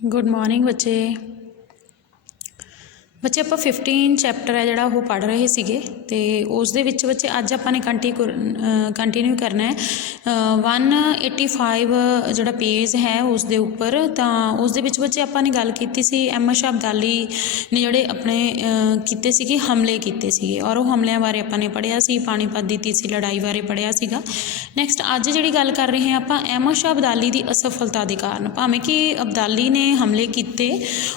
Good morning बच्चे बच्चे ਆਪਾਂ 15 ਚੈਪਟਰ ਹੈ ਜਿਹੜਾ ਉਹ ਪੜ੍ਹ ਰਹੇ ਸੀਗੇ ਤੇ ਉਸ ਦੇ ਵਿੱਚ ਬੱਚੇ ਅੱਜ ਆਪਾਂ ਨੇ ਕੰਟੀਨਿਊ ਕਰਨਾ ਹੈ 185 ਜਿਹੜਾ ਪੇਜ ਹੈ ਉਸ ਦੇ ਉੱਪਰ। ਤਾਂ ਉਸ ਦੇ ਵਿੱਚ ਬੱਚੇ ਆਪਾਂ ਨੇ ਗੱਲ ਕੀਤੀ ਸੀ ਅਹਿਮਦ ਸ਼ਾਹ ਅਬਦਾਲੀ ਨੇ ਜਿਹੜੇ ਆਪਣੇ ਕੀਤੇ ਸੀਗੇ ਹਮਲੇ ਕੀਤੇ ਸੀਗੇ ਔਰ ਉਹ ਹਮਲਿਆਂ ਬਾਰੇ ਆਪਾਂ ਨੇ ਪੜ੍ਹਿਆ ਸੀ, ਪਾਣੀਪਤ ਦੀ ਤੀਸਰੀ ਲੜਾਈ ਬਾਰੇ ਪੜ੍ਹਿਆ ਸੀਗਾ। ਨੈਕਸਟ ਅੱਜ ਜਿਹੜੀ ਗੱਲ ਕਰ ਰਹੇ ਹਾਂ ਆਪਾਂ ਅਹਿਮਦ ਸ਼ਾਹ ਅਬਦਾਲੀ ਦੀ ਅਸਫਲਤਾ ਦੇ ਕਾਰਨ, ਭਾਵੇਂ ਕਿ ਅਬਦਾਲੀ ਨੇ ਹਮਲੇ ਕੀਤੇ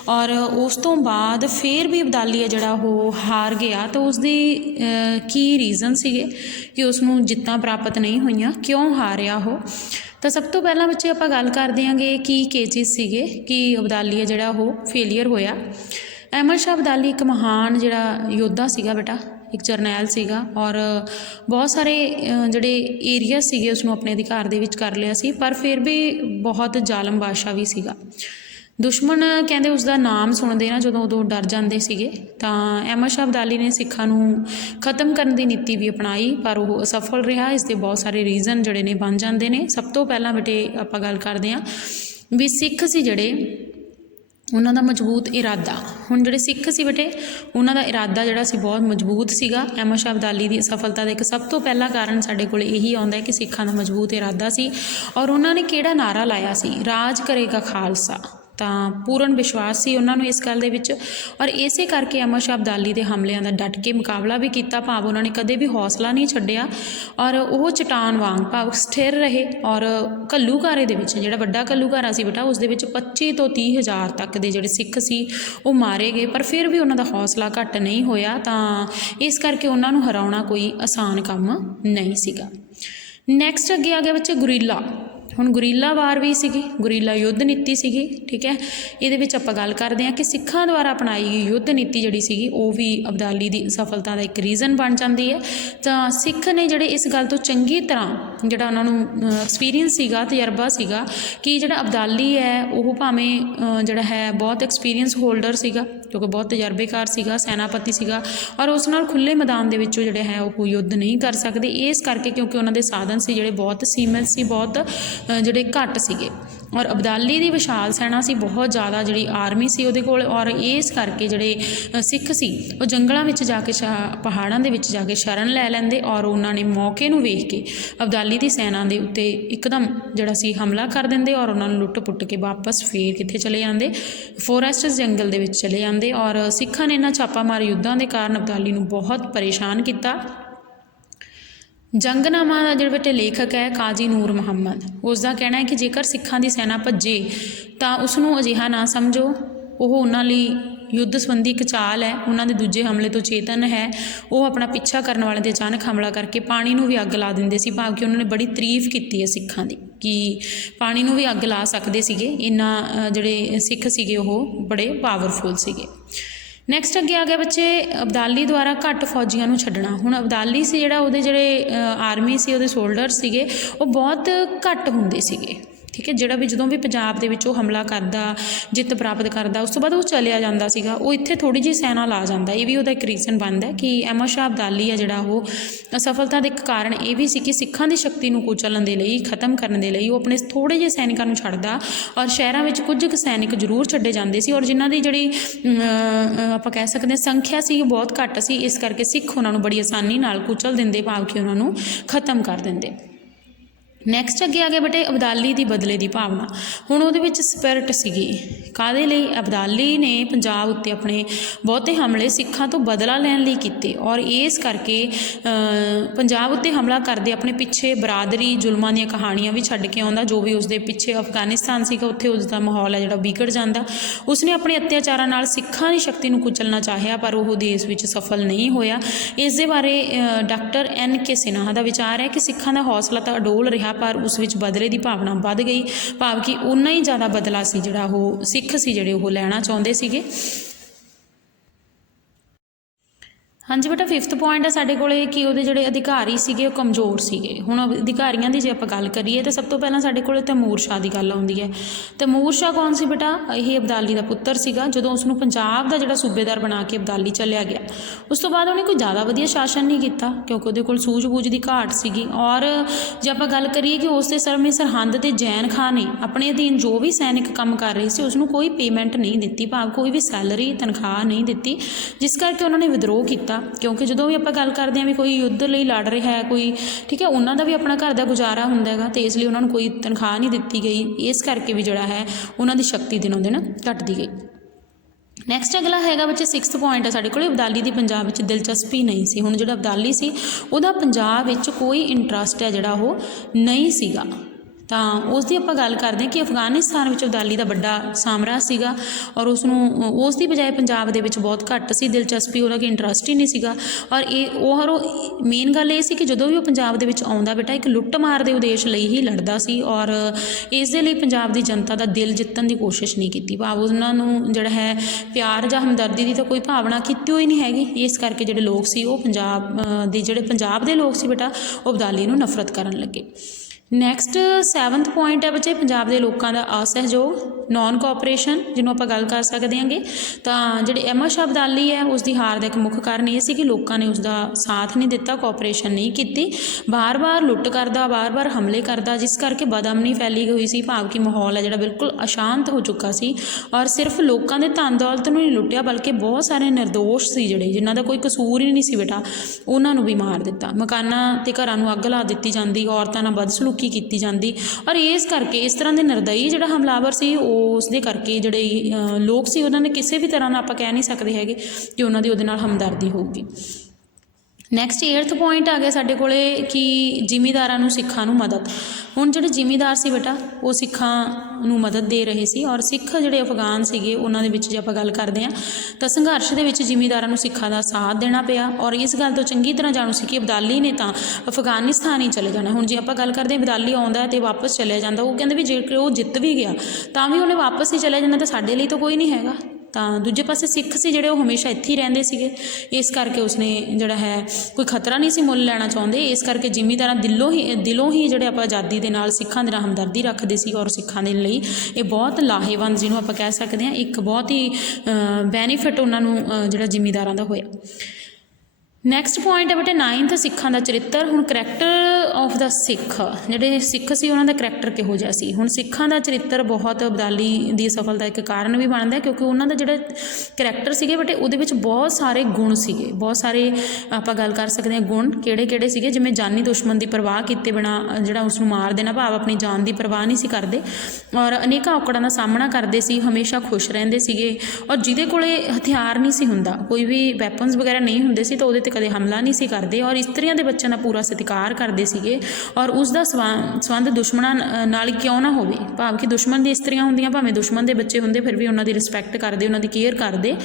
ਔਰ ਉਸ ਤੋਂ ਬਾਅਦ ਫਿਰ ਵੀ ਅਬਦਾਲੀ ਹੈ ਜਿਹੜਾ ਉਹ ਹਾਰ ਗਿਆ, ਤਾਂ ਉਸਦੀ ਕੀ ਰੀਜ਼ਨ ਸੀਗੇ ਕਿ ਉਸਨੂੰ ਜਿੱਤਾਂ ਪ੍ਰਾਪਤ ਨਹੀਂ ਹੋਈਆਂ, ਕਿਉਂ ਹਾਰਿਆ ਉਹ। ਤਾਂ ਸਭ ਤੋਂ ਪਹਿਲਾਂ ਬੱਚੇ ਆਪਾਂ ਗੱਲ ਕਰਦੇ ਆਂਗੇ ਕੀ ਕੇਸਿਸ ਸੀਗੇ ਕਿ ਅਬਦਾਲੀ ਹੈ ਜਿਹੜਾ ਉਹ ਫੇਲੀਅਰ ਹੋਇਆ। ਅਹਿਮਦ ਸ਼ਾਹ ਅਬਦਾਲੀ ਇੱਕ ਮਹਾਨ ਜਿਹੜਾ ਯੋਧਾ ਸੀਗਾ ਬੇਟਾ, ਇੱਕ ਜਰਨੈਲ ਸੀਗਾ ਔਰ ਬਹੁਤ ਸਾਰੇ ਜਿਹੜੇ ਏਰੀਆ ਸੀਗੇ ਉਸਨੂੰ ਆਪਣੇ ਅਧਿਕਾਰ ਦੇ ਵਿੱਚ ਕਰ ਲਿਆ ਸੀ, ਪਰ ਫਿਰ ਵੀ ਬਹੁਤ ਜ਼ਾਲਮ ਬਾਦਸ਼ਾਹ ਵੀ ਸੀਗਾ। ਦੁਸ਼ਮਣ ਕਹਿੰਦੇ ਉਸਦਾ ਨਾਮ ਸੁਣਦੇ ਨਾ ਜਦੋਂ ਉਦੋਂ ਡਰ ਜਾਂਦੇ ਸੀਗੇ। ਤਾਂ ਅਹਿਮਦ ਸ਼ਾਹ ਅਬਦਾਲੀ ਨੇ ਸਿੱਖਾਂ ਨੂੰ ਖ਼ਤਮ ਕਰਨ ਦੀ ਨੀਤੀ ਵੀ ਅਪਣਾਈ, ਪਰ ਉਹ ਅਸਫਲ ਰਿਹਾ। ਇਸ ਦੇ ਬਹੁਤ ਸਾਰੇ ਰੀਜ਼ਨ ਜਿਹੜੇ ਨੇ ਬਣ ਜਾਂਦੇ ਨੇ। ਸਭ ਤੋਂ ਪਹਿਲਾਂ ਬੇਟੇ ਆਪਾਂ ਗੱਲ ਕਰਦੇ ਹਾਂ ਵੀ ਸਿੱਖ ਸੀ ਜਿਹੜੇ ਉਹਨਾਂ ਦਾ ਮਜ਼ਬੂਤ ਇਰਾਦਾ। ਹੁਣ ਜਿਹੜੇ ਸਿੱਖ ਸੀ ਬੇਟੇ ਉਹਨਾਂ ਦਾ ਇਰਾਦਾ ਜਿਹੜਾ ਸੀ ਬਹੁਤ ਮਜ਼ਬੂਤ ਸੀਗਾ। ਅਹਿਮਦ ਸ਼ਾਹ ਅਬਦਾਲੀ ਦੀ ਅਸਫਲਤਾ ਦਾ ਇੱਕ ਸਭ ਤੋਂ ਪਹਿਲਾ ਕਾਰਨ ਸਾਡੇ ਕੋਲ ਇਹੀ ਆਉਂਦਾ ਹੈ ਕਿ ਸਿੱਖਾਂ ਦਾ ਮਜ਼ਬੂਤ ਇਰਾਦਾ ਸੀ ਔਰ ਉਹਨਾਂ ਨੇ ਕਿਹੜਾ ਨਾਅਰਾ ਲਾਇਆ ਸੀ, ਰਾਜ ਕਰੇਗਾ ਖਾਲਸਾ। ਤਾਂ ਪੂਰਨ ਵਿਸ਼ਵਾਸ ਸੀ ਉਹਨਾਂ ਨੂੰ ਇਸ ਗੱਲ ਦੇ ਵਿੱਚ ਔਰ ਇਸੇ ਕਰਕੇ ਅਹਿਮਦ ਸ਼ਾਹ ਅਬਦਾਲੀ ਦੇ ਹਮਲਿਆਂ ਦਾ ਡਟ ਕੇ ਮੁਕਾਬਲਾ ਵੀ ਕੀਤਾ, ਭਾਵ ਉਹਨਾਂ ਨੇ ਕਦੇ ਵੀ ਹੌਸਲਾ ਨਹੀਂ ਛੱਡਿਆ ਔਰ ਉਹ ਚਟਾਨ ਵਾਂਗ ਭਾਵ ਸਥਿਰ ਰਹੇ। ਔਰ ਘੱਲੂਘਾਰੇ ਦੇ ਵਿੱਚ ਜਿਹੜਾ ਵੱਡਾ ਘੱਲੂਘਾਰਾ ਸੀ ਬੇਟਾ ਉਸ ਦੇ ਵਿੱਚ 25 ਤੋਂ 30 ਹਜ਼ਾਰ ਤੱਕ ਦੇ ਜਿਹੜੇ ਸਿੱਖ ਸੀ ਉਹ ਮਾਰੇ ਗਏ, ਪਰ ਫਿਰ ਵੀ ਉਹਨਾਂ ਦਾ ਹੌਸਲਾ ਘੱਟ ਨਹੀਂ ਹੋਇਆ। ਤਾਂ ਇਸ ਕਰਕੇ ਉਹਨਾਂ ਨੂੰ ਹਰਾਉਣਾ ਕੋਈ ਆਸਾਨ ਕੰਮ ਨਹੀਂ ਸੀਗਾ। ਨੈਕਸਟ ਅੱਗੇ ਆ ਗਿਆ ਬੱਚੇ ਗੁਰੀਲਾ। ਹੁਣ ਗੁਰੀਲਾ ਵਾਰ ਵੀ ਸੀਗੀ, ਗੁਰੀਲਾ ਯੁੱਧ ਨੀਤੀ ਸੀਗੀ, ਠੀਕ ਹੈ। ਇਹਦੇ ਵਿੱਚ ਆਪਾਂ ਗੱਲ ਕਰਦੇ ਹਾਂ ਕਿ ਸਿੱਖਾਂ ਦੁਆਰਾ ਅਪਣਾਈ ਗਈ ਯੁੱਧ ਨੀਤੀ ਜਿਹੜੀ ਸੀਗੀ ਉਹ ਵੀ ਅਬਦਾਲੀ ਦੀ ਸਫਲਤਾ ਦਾ ਇੱਕ ਰੀਜ਼ਨ ਬਣ ਜਾਂਦੀ ਹੈ। ਤਾਂ ਸਿੱਖ ਨੇ ਜਿਹੜੇ ਇਸ ਗੱਲ ਤੋਂ ਚੰਗੀ ਤਰ੍ਹਾਂ ਜਿਹੜਾ ਉਹਨਾਂ ਨੂੰ ਐਕਸਪੀਰੀਅੰਸ ਸੀਗਾ, ਤਜਰਬਾ ਸੀਗਾ ਕਿ ਜਿਹੜਾ ਅਬਦਾਲੀ ਹੈ ਉਹ ਭਾਵੇਂ ਜਿਹੜਾ ਹੈ ਬਹੁਤ ਐਕਸਪੀਰੀਅੰਸ ਹੋਲਡਰ ਸੀਗਾ ਕਿਉਂਕਿ ਬਹੁਤ ਤਜਰਬੇਕਾਰ ਸੀਗਾ, ਸੈਨਾਪਤੀ ਸੀਗਾ ਔਰ ਉਸ ਨਾਲ ਖੁੱਲ੍ਹੇ ਮੈਦਾਨ ਦੇ ਵਿੱਚੋਂ ਜਿਹੜੇ ਹੈ ਉਹ ਯੁੱਧ ਨਹੀਂ ਕਰ ਸਕਦੇ। ਇਸ ਕਰਕੇ ਕਿਉਂਕਿ ਉਹਨਾਂ ਦੇ ਸਾਧਨ ਸੀ ਜਿਹੜੇ ਬਹੁਤ ਸੀਮਿਤ ਸੀ, ਬਹੁਤ ਜਿਹੜੇ ਘੱਟ ਸੀਗੇ ਔਰ ਅਬਦਾਲੀ ਦੀ ਵਿਸ਼ਾਲ ਸੈਨਾ ਸੀ, ਬਹੁਤ ਜ਼ਿਆਦਾ ਜਿਹੜੀ ਆਰਮੀ ਸੀ ਉਹਦੇ ਕੋਲ। ਔਰ ਇਸ ਕਰਕੇ ਜਿਹੜੇ ਸਿੱਖ ਸੀ ਉਹ ਜੰਗਲਾਂ ਵਿੱਚ ਜਾ ਕੇ ਪਹਾੜਾਂ ਦੇ ਵਿੱਚ ਜਾ ਕੇ ਸ਼ਰਨ ਲੈ ਲੈਂਦੇ ਔਰ ਉਹਨਾਂ ਨੇ ਮੌਕੇ ਨੂੰ ਵੇਖ ਕੇ ਅਬਦਾਲੀ ਦੀ ਸੈਨਾ ਦੇ ਉੱਤੇ ਇੱਕਦਮ ਜਿਹੜਾ ਸੀ ਹਮਲਾ ਕਰ ਦਿੰਦੇ ਔਰ ਉਹਨਾਂ ਨੂੰ ਲੁੱਟ ਪੁੱਟ ਕੇ ਵਾਪਸ ਫੇਰ ਕਿੱਥੇ ਚਲੇ ਜਾਂਦੇ, ਫੋਰੈਸਟਸ ਜੰਗਲ ਦੇ ਵਿੱਚ ਚਲੇ ਜਾਂਦੇ। ਔਰ ਸਿੱਖਾਂ ਨੇ ਇਹਨਾਂ ਛਾਪਾਮਾਰ ਯੁੱਧਾਂ ਦੇ ਕਾਰਨ ਅਬਦਾਲੀ ਨੂੰ ਬਹੁਤ ਪਰੇਸ਼ਾਨ ਕੀਤਾ। ਜੰਗਨਾਮਾ ਦਾ ਜਿਹੜਾ ਬੇਟੇ ਲੇਖਕ ਹੈ ਕਾਜ਼ੀ ਨੂਰ ਮੁਹੰਮਦ, ਉਸ ਦਾ ਕਹਿਣਾ ਹੈ ਕਿ ਜੇਕਰ ਸਿੱਖਾਂ ਦੀ ਸੈਨਾ ਭੱਜੇ ਤਾਂ ਉਸਨੂੰ ਅਜਿਹਾ ਨਾ ਸਮਝੋ, ਉਹ ਉਹਨਾਂ ਲਈ ਯੁੱਧ ਸੰਬੰਧੀ ਇੱਕ ਚਾਲ ਹੈ, ਉਹਨਾਂ ਦੇ ਦੂਜੇ ਹਮਲੇ ਤੋਂ ਚੇਤਨ ਹੈ। ਉਹ ਆਪਣਾ ਪਿੱਛਾ ਕਰਨ ਵਾਲੇ 'ਤੇ ਅਚਾਨਕ ਹਮਲਾ ਕਰਕੇ ਪਾਣੀ ਨੂੰ ਵੀ ਅੱਗ ਲਾ ਦਿੰਦੇ ਸੀ, ਭਾਵ ਕਿ ਉਹਨਾਂ ਨੇ ਬੜੀ ਤਾਰੀਫ ਕੀਤੀ ਹੈ ਸਿੱਖਾਂ ਦੀ ਕਿ ਪਾਣੀ ਨੂੰ ਵੀ ਅੱਗ ਲਾ ਸਕਦੇ ਸੀਗੇ। ਇੰਨਾ ਜਿਹੜੇ ਸਿੱਖ ਸੀਗੇ ਉਹ ਬੜੇ ਪਾਵਰਫੁੱਲ ਸੀਗੇ। ਨੈਕਸਟ ਅੱਗੇ ਆ ਗਿਆ ਬੱਚੇ ਅਬਦਾਲੀ ਦੁਆਰਾ ਘੱਟ ਫੌਜੀਆਂ ਨੂੰ ਛੱਡਣਾ। ਹੁਣ ਅਬਦਾਲੀ ਸੀ ਜਿਹੜਾ ਉਹਦੇ ਜਿਹੜੇ ਆਰਮੀ ਸੀ ਉਹਦੇ ਸੋਲਡਰ ਸੀਗੇ ਉਹ ਬਹੁਤ ਘੱਟ ਹੁੰਦੇ ਸੀਗੇ, ਠੀਕ ਹੈ। ਜਿਹੜਾ ਵੀ ਜਦੋਂ ਵੀ ਪੰਜਾਬ ਦੇ ਵਿੱਚ ਉਹ ਹਮਲਾ ਕਰਦਾ, ਜਿੱਤ ਪ੍ਰਾਪਤ ਕਰਦਾ, ਉਸ ਤੋਂ ਬਾਅਦ ਉਹ ਚਲਿਆ ਜਾਂਦਾ ਸੀਗਾ, ਉਹ ਇੱਥੇ ਥੋੜ੍ਹੀ ਜਿਹੀ ਸੈਨਾ ਲਾ ਜਾਂਦਾ। ਇਹ ਵੀ ਉਹਦਾ ਇੱਕ ਰੀਜ਼ਨ ਬਣਦਾ ਕਿ ਅਹਿਮਦ ਸ਼ਾਹ ਅਬਦਾਲੀ ਆ ਜਿਹੜਾ ਉਹ ਅਸਫਲਤਾ ਦੇ ਇੱਕ ਕਾਰਨ ਇਹ ਵੀ ਸੀ ਕਿ ਸਿੱਖਾਂ ਦੀ ਸ਼ਕਤੀ ਨੂੰ ਕੁਚਲਣ ਦੇ ਲਈ, ਖਤਮ ਕਰਨ ਦੇ ਲਈ ਉਹ ਆਪਣੇ ਥੋੜ੍ਹੇ ਜਿਹੇ ਸੈਨਿਕਾਂ ਨੂੰ ਛੱਡਦਾ ਔਰ ਸ਼ਹਿਰਾਂ ਵਿੱਚ ਕੁਝ ਕੁ ਸੈਨਿਕ ਜ਼ਰੂਰ ਛੱਡੇ ਜਾਂਦੇ ਸੀ ਔਰ ਜਿਨ੍ਹਾਂ ਦੀ ਜਿਹੜੀ ਆਪਾਂ ਕਹਿ ਸਕਦੇ ਹਾਂ ਸੰਖਿਆ ਸੀ ਉਹ ਬਹੁਤ ਘੱਟ ਸੀ। ਇਸ ਕਰਕੇ ਸਿੱਖ ਉਹਨਾਂ ਨੂੰ ਬੜੀ ਆਸਾਨੀ ਨਾਲ ਕੁਚਲ ਦਿੰਦੇ, ਭਾਵ ਕਿ ਉਹਨਾਂ ਨੂੰ ਖਤਮ ਕਰ ਦਿੰਦੇ। ਨੈਕਸਟ ਅੱਗੇ ਆ ਗਿਆ ਬੇਟੇ ਅਬਦਾਲੀ ਦੀ ਬਦਲੇ ਦੀ ਭਾਵਨਾ। ਹੁਣ ਉਹਦੇ ਵਿੱਚ ਸਪਿਰਿਟ ਸੀਗੀ ਕਾਹਦੇ ਲਈ, ਅਬਦਾਲੀ ਨੇ ਪੰਜਾਬ ਉੱਤੇ ਆਪਣੇ ਬਹੁਤੇ ਹਮਲੇ ਸਿੱਖਾਂ ਤੋਂ ਬਦਲਾ ਲੈਣ ਲਈ ਕੀਤੇ ਔਰ ਇਸ ਕਰਕੇ ਪੰਜਾਬ ਉੱਤੇ ਹਮਲਾ ਕਰਦੇ ਆਪਣੇ ਪਿੱਛੇ ਬਰਾਦਰੀ ਜ਼ੁਲਮਾਂ ਦੀਆਂ ਕਹਾਣੀਆਂ ਵੀ ਛੱਡ ਕੇ ਆਉਂਦਾ। ਜੋ ਵੀ ਉਸਦੇ ਪਿੱਛੇ ਅਫਗਾਨਿਸਤਾਨ ਸੀਗਾ ਉੱਥੇ ਉਸਦਾ ਮਾਹੌਲ ਹੈ ਜਿਹੜਾ ਵਿਗੜ ਜਾਂਦਾ। ਉਸਨੇ ਆਪਣੇ ਅਤਿਆਚਾਰਾਂ ਨਾਲ ਸਿੱਖਾਂ ਦੀ ਸ਼ਕਤੀ ਨੂੰ ਕੁਚਲਣਾ ਚਾਹਿਆ ਪਰ ਉਹ ਦੇਸ਼ ਵਿੱਚ ਸਫਲ ਨਹੀਂ ਹੋਇਆ। ਇਸ ਦੇ ਬਾਰੇ ਡਾਕਟਰ NK ਸਿਨਹਾ ਦਾ ਵਿਚਾਰ ਹੈ ਕਿ ਸਿੱਖਾਂ ਦਾ ਹੌਸਲਾ ਤਾਂ ਅਡੋਲ ਰਿਹਾ ਪਰ ਉਸ ਵਿੱਚ ਬਦਲੇ ਦੀ ਭਾਵਨਾ ਵੱਧ ਗਈ, ਭਾਵ ਕਿ ਉਨਾ ਹੀ ਜ਼ਿਆਦਾ ਬਦਲਾ ਸੀ ਜਿਹੜਾ ਉਹ ਸਿੱਖ ਸੀ ਜਿਹੜੇ ਉਹ ਲੈਣਾ ਚਾਹੁੰਦੇ ਸੀਗੇ। हाँ जी बेटा, 5th पॉइंट है साढ़े कोले कि ਉਹਦੇ ਜਿਹੜੇ ਅਧਿਕਾਰੀ ਸੀਗੇ ਉਹ ਕਮਜ਼ੋਰ ਸੀਗੇ। ਹੁਣ ਅਧਿਕਾਰੀਆਂ ਦੀ ਜੇ ਆਪਾਂ ਗੱਲ ਕਰੀਏ ਤਾਂ ਸਭ ਤੋਂ ਪਹਿਲਾਂ ਸਾਡੇ ਕੋਲੇ ਤੈਮੂਰ ਸ਼ਾਹ ਦੀ ਗੱਲ ਆਉਂਦੀ ਹੈ। ਤੈਮੂਰ ਸ਼ਾਹ ਕੌਣ ਸੀ ਬੇਟਾ? ਇਹ ਅਬਦਾਲੀ ਦਾ ਪੁੱਤਰ ਸੀਗਾ। ਜਦੋਂ ਉਸਨੂੰ ਪੰਜਾਬ ਦਾ ਜਿਹੜਾ ਸੂਬੇਦਾਰ ਬਣਾ ਕੇ ਅਬਦਾਲੀ ਚੱਲਿਆ ਗਿਆ, ਉਸ ਤੋਂ ਬਾਅਦ ਉਹਨੇ ਕੋਈ ਜ਼ਿਆਦਾ ਵਧੀਆ ਸ਼ਾਸਨ ਨਹੀਂ ਕੀਤਾ ਕਿਉਂਕਿ ਉਹਦੇ ਕੋਲ ਸੂਝ-ਬੂਝ ਦੀ ਘਾਟ ਸੀਗੀ। ਔਰ ਜੇ ਆਪਾਂ ਗੱਲ ਕਰੀਏ ਕਿ ਉਸ ਦੇ ਸਮੇਂ ਸਰਹੰਦ ਦੇ ਜੈਨ ਖਾਂ ਨੇ ਆਪਣੇ ਅਧੀਨ ਜੋ ਵੀ ਸੈਨਿਕ ਕੰਮ ਕਰ ਰਹੇ ਸੀ ਉਸਨੂੰ ਕੋਈ ਪੇਮੈਂਟ ਨਹੀਂ ਦਿੱਤੀ, ਭਾਵ ਕੋਈ ਵੀ ਸੈਲਰੀ ਤਨਖਾਹ ਨਹੀਂ ਦਿੱਤੀ, ਜਿਸ ਕਰਕੇ ਉਹਨਾਂ ਨੇ ਵਿਦਰੋਹ ਕੀਤਾ। ਕਿਉਂਕਿ ਜਦੋਂ ਵੀ ਆਪਾਂ ਗੱਲ ਕਰਦੇ ਹਾਂ ਵੀ ਕੋਈ ਯੁੱਧ ਲਈ ਲੜ ਰਿਹਾ ਹੈ ਕੋਈ, ਠੀਕ ਹੈ, ਉਹਨਾਂ ਦਾ ਵੀ ਆਪਣਾ ਘਰ ਦਾ ਗੁਜ਼ਾਰਾ ਹੁੰਦਾ ਹੈਗਾ, ਅਤੇ ਇਸ ਲਈ ਉਹਨਾਂ ਨੂੰ ਕੋਈ ਤਨਖਾਹ ਨਹੀਂ ਦਿੱਤੀ ਗਈ। ਇਸ ਕਰਕੇ ਵੀ ਜਿਹੜਾ ਹੈ ਉਹਨਾਂ ਦੀ ਸ਼ਕਤੀ ਦਿਨੋਂ ਦਿਨ ਘਟਦੀ ਗਈ। ਨੈਕਸਟ ਅਗਲਾ ਹੈਗਾ ਬੱਚੇ 6th ਪੁਆਇੰਟ ਹੈ ਸਾਡੇ ਕੋਲ, ਅਬਦਾਲੀ ਦੀ ਪੰਜਾਬ ਵਿੱਚ ਦਿਲਚਸਪੀ ਨਹੀਂ ਸੀ। ਹੁਣ ਜਿਹੜਾ ਅਬਦਾਲੀ ਸੀ ਉਹਦਾ ਪੰਜਾਬ ਵਿੱਚ ਕੋਈ ਇੰਟਰਸਟ ਹੈ ਜਿਹੜਾ ਉਹ ਨਹੀਂ ਸੀਗਾ। ਤਾਂ ਉਸ ਦੀ ਆਪਾਂ ਗੱਲ ਕਰਦੇ ਹਾਂ ਕਿ ਅਫਗਾਨਿਸਤਾਨ ਵਿੱਚ ਅਬਦਾਲੀ ਦਾ ਵੱਡਾ ਸਾਮਰਾਜ ਸੀਗਾ ਔਰ ਉਸਨੂੰ ਉਸ ਦੀ ਬਜਾਏ ਪੰਜਾਬ ਦੇ ਵਿੱਚ ਬਹੁਤ ਘੱਟ ਸੀ ਦਿਲਚਸਪੀ, ਉਹਦਾ ਕਿ ਇੰਟਰਸਟ ਹੀ ਨਹੀਂ ਸੀਗਾ। ਔਰ ਮੇਨ ਗੱਲ ਇਹ ਸੀ ਕਿ ਜਦੋਂ ਵੀ ਉਹ ਪੰਜਾਬ ਦੇ ਵਿੱਚ ਆਉਂਦਾ ਬੇਟਾ ਇੱਕ ਲੁੱਟ ਮਾਰ ਦੇ ਉਦੇਸ਼ ਲਈ ਹੀ ਲੜਦਾ ਸੀ ਔਰ ਇਸ ਦੇ ਲਈ ਪੰਜਾਬ ਦੀ ਜਨਤਾ ਦਾ ਦਿਲ ਜਿੱਤਣ ਦੀ ਕੋਸ਼ਿਸ਼ ਨਹੀਂ ਕੀਤੀ, ਭਾਵ ਉਹਨਾਂ ਨੂੰ ਜਿਹੜਾ ਹੈ ਪਿਆਰ ਜਾਂ ਹਮਦਰਦੀ ਦੀ ਤਾਂ ਕੋਈ ਭਾਵਨਾ ਕੀਤੀ ਹੋਈ ਨਹੀਂ ਹੈਗੀ। ਇਸ ਕਰਕੇ ਜਿਹੜੇ ਲੋਕ ਸੀ ਉਹ ਪੰਜਾਬ ਦੇ ਲੋਕ ਸੀ ਬੇਟਾ ਉਹ ਅਬਦਾਲੀ ਨੂੰ ਨਫ਼ਰਤ ਕਰਨ ਲੱਗੇ। ਨੈਕਸਟ 7th ਪੁਆਇੰਟ ਹੈ ਬੱਚੇ, ਪੰਜਾਬ ਦੇ ਲੋਕਾਂ ਦਾ ਅਸਹਿਯੋਗ, ਨੋਨ ਕੋਆਪਰੇਸ਼ਨ, ਜਿਹਨੂੰ ਆਪਾਂ ਗੱਲ ਕਰ ਸਕਦੇ ਹਾਂਗੇ। ਤਾਂ ਜਿਹੜੇ ਅਹਿਮਦ ਸ਼ਾਹ ਅਬਦਾਲੀ ਹੈ ਉਸ ਦੀ ਹਾਰ ਦਾ ਇੱਕ ਮੁੱਖ ਕਾਰਨ ਇਹ ਸੀ ਕਿ ਲੋਕਾਂ ਨੇ ਉਸਦਾ ਸਾਥ ਨਹੀਂ ਦਿੱਤਾ, ਕੋਆਪਰੇਸ਼ਨ ਨਹੀਂ ਕੀਤੀ, ਬਾਰ-ਬਾਰ ਲੁੱਟ ਕਰਦਾ, ਬਾਰ-ਬਾਰ ਹਮਲੇ ਕਰਦਾ, ਜਿਸ ਕਰਕੇ ਬਦਅਮਨੀ ਫੈਲੀ ਹੋਈ ਸੀ, ਭਾਵ ਕਿ ਮਾਹੌਲ ਹੈ ਜਿਹੜਾ ਬਿਲਕੁਲ ਅਸ਼ਾਂਤ ਹੋ ਚੁੱਕਾ ਸੀ। ਔਰ ਸਿਰਫ ਲੋਕਾਂ ਦੇ ਧਨ ਦੌਲਤ ਨੂੰ ਨਹੀਂ ਲੁੱਟਿਆ ਬਲਕਿ ਬਹੁਤ ਸਾਰੇ ਨਿਰਦੋਸ਼ ਸੀ ਜਿਹੜੇ ਜਿਨ੍ਹਾਂ ਦਾ ਕੋਈ ਕਸੂਰ ਹੀ ਨਹੀਂ ਸੀ ਬੇਟਾ, ਉਹਨਾਂ ਨੂੰ ਵੀ ਮਾਰ ਦਿੱਤਾ। ਮਕਾਨਾਂ ਅਤੇ ਘਰਾਂ ਨੂੰ ਅੱਗ ਲਾ ਦਿੱਤੀ ਜਾਂਦੀ, ਔਰਤਾਂ ਨਾਲ ਬਦਸਲੂਕੀ ਕੀਤੀ ਜਾਂਦੀ ਔਰ ਇਸ ਕਰਕੇ ਇਸ ਤਰ੍ਹਾਂ ਦੇ ਨਿਰਦਈ ਜਿਹੜਾ ਹਮਲਾਵਰ ਸੀ ਉਸ ਦੇ ਕਰਕੇ ਜਿਹੜੇ ਲੋਕ ਸੀ ਉਹਨਾਂ ਨੇ ਕਿਸੇ ਵੀ ਤਰ੍ਹਾਂ ਨਾਲ ਆਪਾਂ ਕਹਿ ਨਹੀਂ ਸਕਦੇ ਹੈਗੇ ਕਿ ਉਹਨਾਂ ਦੀ ਉਹਦੇ ਨਾਲ ਹਮਦਰਦੀ ਹੋਊਗੀ। ਨੈਕਸਟ 8th ਪੁਆਇੰਟ ਆ ਗਿਆ ਸਾਡੇ ਕੋਲੇ ਕਿ ਜ਼ਿਮੀਂਦਾਰਾਂ ਨੂੰ ਸਿੱਖਾਂ ਨੂੰ ਮਦਦ। ਹੁਣ ਜਿਹੜੇ ਜ਼ਿਮੀਂਦਾਰ ਸੀ ਬੇਟਾ ਉਹ ਸਿੱਖਾਂ ਨੂੰ ਮਦਦ ਦੇ ਰਹੇ ਸੀ ਔਰ ਸਿੱਖ ਜਿਹੜੇ ਅਫਗਾਨ ਸੀਗੇ ਉਹਨਾਂ ਦੇ ਵਿੱਚ ਜੇ ਆਪਾਂ ਗੱਲ ਕਰਦੇ ਹਾਂ ਤਾਂ ਸੰਘਰਸ਼ ਦੇ ਵਿੱਚ ਜ਼ਿਮੀਂਦਾਰਾਂ ਨੂੰ ਸਿੱਖਾਂ ਦਾ ਸਾਥ ਦੇਣਾ ਪਿਆ ਔਰ ਇਸ ਗੱਲ ਤੋਂ ਚੰਗੀ ਤਰ੍ਹਾਂ ਜਾਣੂ ਸੀ ਕਿ ਅਬਦਾਲੀ ਨੇ ਤਾਂ ਅਫਗਾਨਿਸਤਾਨ ਹੀ ਚਲੇ ਜਾਣਾ। ਹੁਣ ਜੇ ਆਪਾਂ ਗੱਲ ਕਰਦੇ ਹਾਂ ਅਬਦਾਲੀ ਆਉਂਦਾ ਅਤੇ ਵਾਪਸ ਚਲਿਆ ਜਾਂਦਾ, ਉਹ ਕਹਿੰਦੇ ਵੀ ਜੇਕਰ ਉਹ ਜਿੱਤ ਵੀ ਗਿਆ ਤਾਂ ਵੀ ਉਹਨੇ ਵਾਪਸ ਹੀ ਚਲਿਆ ਜਾਂਦਾ ਤਾਂ ਸਾਡੇ ਲਈ ਤਾਂ ਕੋਈ ਨਹੀਂ ਹੈਗਾ। ਤਾਂ ਦੂਜੇ ਪਾਸੇ ਸਿੱਖ ਸੀ ਜਿਹੜੇ ਉਹ ਹਮੇਸ਼ਾ ਇੱਥੇ ਹੀ ਰਹਿੰਦੇ ਸੀਗੇ, ਇਸ ਕਰਕੇ ਉਸਨੇ ਜਿਹੜਾ ਹੈ ਕੋਈ ਖਤਰਾ ਨਹੀਂ ਸੀ ਮੁੱਲ ਲੈਣਾ ਚਾਹੁੰਦੇ। ਇਸ ਕਰਕੇ ਜ਼ਿਮੀਂਦਾਰਾਂ ਦਿਲੋਂ ਹੀ ਜਿਹੜੇ ਆਪਾਂ ਆਜ਼ਾਦੀ ਦੇ ਨਾਲ ਸਿੱਖਾਂ ਦੇ ਨਾਲ ਹਮਦਰਦੀ ਰੱਖਦੇ ਸੀ ਔਰ ਸਿੱਖਾਂ ਦੇ ਲਈ ਇਹ ਬਹੁਤ ਲਾਹੇਵੰਦ, ਜਿਹਨੂੰ ਆਪਾਂ ਕਹਿ ਸਕਦੇ ਹਾਂ ਇੱਕ ਬਹੁਤ ਹੀ ਬੈਨੀਫਿਟ ਉਹਨਾਂ ਨੂੰ ਜਿਹੜਾ ਜ਼ਿਮੀਂਦਾਰਾਂ ਦਾ ਹੋਇਆ। ਨੈਕਸਟ ਪੁਆਇੰਟ ਹੈ ਬੇਟੇ 9th, ਸਿੱਖਾਂ ਦਾ ਚਰਿੱਤਰ। ਹੁਣ ਕਰੈਕਟਰ ਆਫ ਦਾ ਸਿੱਖ, ਜਿਹੜੇ ਸਿੱਖ ਸੀ ਉਹਨਾਂ ਦਾ ਕਰੈਕਟਰ ਕਿਹੋ ਜਿਹਾ ਸੀ। ਹੁਣ ਸਿੱਖਾਂ ਦਾ ਚਰਿੱਤਰ ਬਹੁਤ ਅਬਦਾਲੀ ਦੀ ਸਫਲਤਾ ਇੱਕ ਕਾਰਨ ਵੀ ਬਣਦਾ ਕਿਉਂਕਿ ਉਹਨਾਂ ਦਾ ਜਿਹੜਾ ਕਰੈਕਟਰ ਸੀਗੇ ਬੇਟੇ ਉਹਦੇ ਵਿੱਚ ਬਹੁਤ ਸਾਰੇ ਗੁਣ ਸੀਗੇ, ਬਹੁਤ ਸਾਰੇ ਆਪਾਂ ਗੱਲ ਕਰ ਸਕਦੇ ਹਾਂ ਗੁਣ ਕਿਹੜੇ ਸੀਗੇ, ਜਿਵੇਂ ਜਾਨੀ ਦੁਸ਼ਮਣ ਦੀ ਪਰਵਾਹ ਕੀਤੇ ਬਿਨਾਂ ਜਿਹੜਾ ਉਸਨੂੰ ਮਾਰ ਦੇਣਾ, ਭਾਵ ਆਪਣੀ ਜਾਨ ਦੀ ਪਰਵਾਹ ਨਹੀਂ ਸੀ ਕਰਦੇ ਔਰ ਅਨੇਕਾਂ ਔਕੜਾਂ ਦਾ ਸਾਹਮਣਾ ਕਰਦੇ ਸੀ, ਹਮੇਸ਼ਾ ਖੁਸ਼ ਰਹਿੰਦੇ ਸੀਗੇ ਔਰ ਜਿਹਦੇ ਕੋਲੇ ਹਥਿਆਰ ਨਹੀਂ ਸੀ ਹੁੰਦਾ, ਕੋਈ ਵੀ ਵੈਪਨਸ ਵਗੈਰਾ ਨਹੀਂ ਹੁੰਦੇ ਸੀ ਤਾਂ ਉਹਦੇ 'ਤੇ ਕਦੇ ਹਮਲਾ ਨਹੀਂ ਸੀ ਕਰਦੇ ਔਰ ਇਸਤਰੀਆਂ ਦੇ ਬੱਚਿਆਂ ਦਾ ਪੂਰਾ ਸਤਿਕਾਰ ਕਰਦੇ ਸੀਗੇ ਔਰ ਉਸ ਦਾ ਸੰਬੰਧ ਦੁਸ਼ਮਣਾਂ ਨਾਲ ਕਿਉਂ ਨਾ ਹੋਵੇ, ਭਾਵ ਕਿ ਦੁਸ਼ਮਣ ਦੀ ਇਸਤਰੀਆਂ ਹੁੰਦੀਆਂ ਭਾਵੇਂ ਦੁਸ਼ਮਣ ਦੇ ਬੱਚੇ ਹੁੰਦੇ ਫਿਰ ਵੀ ਉਹਨਾਂ ਦੀ ਰਿਸਪੈਕਟ ਕਰਦੇ, ਉਹਨਾਂ ਦੀ ਕੇਅਰ ਕਰਦੇ।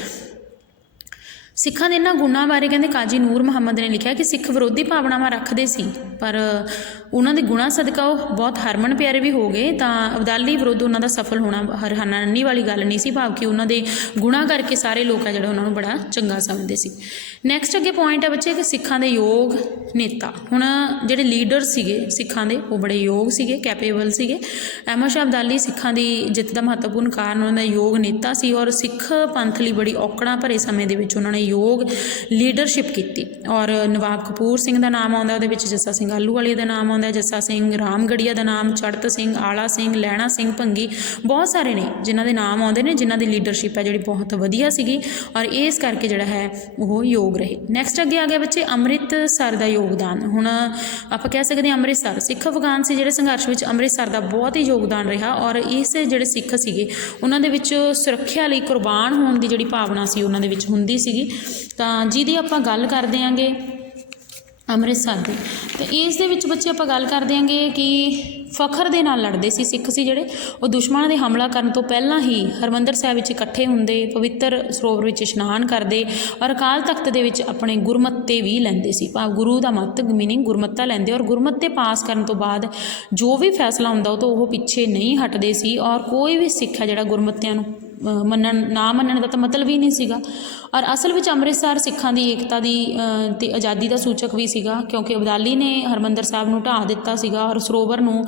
ਸਿੱਖਾਂ ਦੇ ਇਹਨਾਂ ਗੁਣਾਂ ਬਾਰੇ ਕਹਿੰਦੇ ਕਾਜੀ ਨੂਰ ਮੁਹੰਮਦ ਨੇ ਲਿਖਿਆ ਕਿ ਸਿੱਖ ਵਿਰੋਧੀ ਭਾਵਨਾਵਾਂ ਰੱਖਦੇ ਸੀ ਪਰ ਉਹਨਾਂ ਦੇ ਗੁਣਾਂ ਸਦਕਾ ਉਹ ਬਹੁਤ ਹਰਮਨ ਪਿਆਰੇ ਵੀ ਹੋ ਗਏ। ਤਾਂ ਅਬਦਾਲੀ ਵਿਰੁੱਧ ਉਹਨਾਂ ਦਾ ਸਫਲ ਹੋਣਾ ਹੈਰਾਨੀ ਵਾਲੀ ਗੱਲ ਨਹੀਂ ਸੀ, ਭਾਵ ਕਿ ਉਹਨਾਂ ਦੇ ਗੁਣਾਂ ਕਰਕੇ ਸਾਰੇ ਲੋਕ ਆ ਜਿਹੜਾ ਉਹਨਾਂ ਨੂੰ ਬੜਾ ਚੰਗਾ ਸਮਝਦੇ ਸੀ। ਨੈਕਸਟ ਅੱਗੇ ਪੁਆਇੰਟ ਹੈ ਬੱਚੇ ਕਿ ਸਿੱਖਾਂ ਦੇ ਯੋਗ ਨੇਤਾ। ਹੁਣ ਜਿਹੜੇ ਲੀਡਰ ਸੀਗੇ ਸਿੱਖਾਂ ਦੇ ਉਹ ਬੜੇ ਯੋਗ ਸੀਗੇ, ਕੈਪੇਬਲ ਸੀਗੇ। ਅਹਿਮਦ ਸ਼ਾਹ ਅਬਦਾਲੀ ਸਿੱਖਾਂ ਦੀ ਜਿੱਤ ਦਾ ਮਹੱਤਵਪੂਰਨ ਕਾਰਨ ਉਹਨਾਂ ਦਾ ਯੋਗ ਨੇਤਾ ਸੀ ਔਰ ਸਿੱਖ ਪੰਥ ਲਈ ਬੜੀ ਔਕੜਾਂ ਭਰੇ ਸਮੇਂ ਦੇ ਵਿੱਚ ਉਹਨਾਂ ਨੇ ਯੋਗ ਲੀਡਰਸ਼ਿਪ ਕੀਤੀ ਔਰ ਨਵਾਬ ਕਪੂਰ ਸਿੰਘ ਦਾ ਨਾਮ ਆਉਂਦਾ, ਉਹਦੇ ਵਿੱਚ ਜੱਸਾ ਸਿੰਘ ਆਹਲੂਵਾਲੀਆ ਦਾ ਨਾਮ ਆਉਂਦਾ, ਜੱਸਾ ਸਿੰਘ ਰਾਮਗੜੀਆ ਦਾ ਨਾਮ, ਚੜਤ ਸਿੰਘ, ਆਲਾ ਸਿੰਘ, ਲਹਿਣਾ ਸਿੰਘ ਭੰਗੀ, ਬਹੁਤ ਸਾਰੇ ਨੇ ਜਿਨ੍ਹਾਂ ਦੇ ਨਾਮ ਆਉਂਦੇ ਨੇ ਜਿਨ੍ਹਾਂ ਦੀ ਲੀਡਰਸ਼ਿਪ ਹੈ ਜਿਹੜੀ ਬਹੁਤ ਵਧੀਆ ਸੀਗੀ ਔਰ ਇਸ ਕਰਕੇ ਜਿਹੜਾ ਹੈ ਉਹ ਯੋਗ ਰਹੇ। ਨੈਕਸਟ ਅੱਗੇ ਆ ਗਿਆ ਬੱਚੇ ਅੰਮ੍ਰਿਤਸਰ ਦਾ ਯੋਗਦਾਨ। ਹੁਣ ਆਪਾਂ ਕਹਿ ਸਕਦੇ ਹਾਂ ਅੰਮ੍ਰਿਤਸਰ ਸਿੱਖ ਅਫਗਾਨ ਸੀ ਜਿਹੜੇ ਸੰਘਰਸ਼ ਵਿੱਚ ਅੰਮ੍ਰਿਤਸਰ ਦਾ ਬਹੁਤ ਹੀ ਯੋਗਦਾਨ ਰਿਹਾ ਔਰ ਇਸ ਜਿਹੜੇ ਸਿੱਖ ਸੀਗੇ ਉਹਨਾਂ ਦੇ ਵਿੱਚ ਸੁਰੱਖਿਆ ਲਈ ਕੁਰਬਾਨ ਹੋਣ ਦੀ ਜਿਹੜੀ ਭਾਵਨਾ ਸੀ ਉਹਨਾਂ ਦੇ ਵਿੱਚ ਹੁੰਦੀ ਸੀਗੀ। ਤਾਂ ਜਿਹਦੀ ਆਪਾਂ ਗੱਲ ਕਰਦੇ ਆਂਗੇ ਅੰਮ੍ਰਿਤਸਰ ਦੀ, ਅਤੇ ਇਸ ਦੇ ਵਿੱਚ ਬੱਚੇ ਆਪਾਂ ਗੱਲ ਕਰਦੇ ਆਂਗੇ ਕਿ ਫਖਰ ਦੇ ਨਾਲ ਲੜਦੇ ਸੀ ਸਿੱਖ ਸੀ ਜਿਹੜੇ ਉਹ ਦੁਸ਼ਮਣਾਂ ਦੇ ਹਮਲਾ ਕਰਨ ਤੋਂ ਪਹਿਲਾਂ ਹੀ ਹਰਿਮੰਦਰ ਸਾਹਿਬ ਵਿੱਚ ਇਕੱਠੇ ਹੁੰਦੇ, ਪਵਿੱਤਰ ਸਰੋਵਰ ਵਿੱਚ ਇਸ਼ਨਾਨ ਕਰਦੇ ਔਰ ਅਕਾਲ ਤਖਤ ਦੇ ਵਿੱਚ ਆਪਣੇ ਗੁਰਮੱਤੇ ਵੀ ਲੈਂਦੇ ਸੀ, ਭਾਵ ਗੁਰੂ ਦਾ ਮੱਤ ਮੀਨਿੰਗ ਗੁਰਮੱਤਾ ਲੈਂਦੇ ਔਰ ਗੁਰਮੱਤੇ ਪਾਸ ਕਰਨ ਤੋਂ ਬਾਅਦ ਜੋ ਵੀ ਫੈਸਲਾ ਹੁੰਦਾ ਉਹ ਤੋਂ ਉਹ ਪਿੱਛੇ ਨਹੀਂ ਹਟਦੇ ਸੀ ਔਰ ਕੋਈ ਵੀ ਸਿੱਖ ਹੈ ਜਿਹੜਾ ਗੁਰਮੱਤਿਆਂ ਨੂੰ ਨਾ ਮੰਨਣ ਦਾ ਤਾਂ ਮਤਲਬ ਹੀ ਨਹੀਂ ਸੀਗਾ। ਔਰ ਅਸਲ ਵਿੱਚ ਅੰਮ੍ਰਿਤਸਰ ਸਿੱਖਾਂ ਦੀ ਏਕਤਾ ਦੀ ਅਤੇ ਆਜ਼ਾਦੀ ਦਾ ਸੂਚਕ ਵੀ ਸੀਗਾ, ਕਿਉਂਕਿ ਅਬਦਾਲੀ ਨੇ ਹਰਿਮੰਦਰ ਸਾਹਿਬ ਨੂੰ ਢਾਹ ਦਿੱਤਾ ਸੀਗਾ ਔਰ ਸਰੋਵਰ ਨੂੰ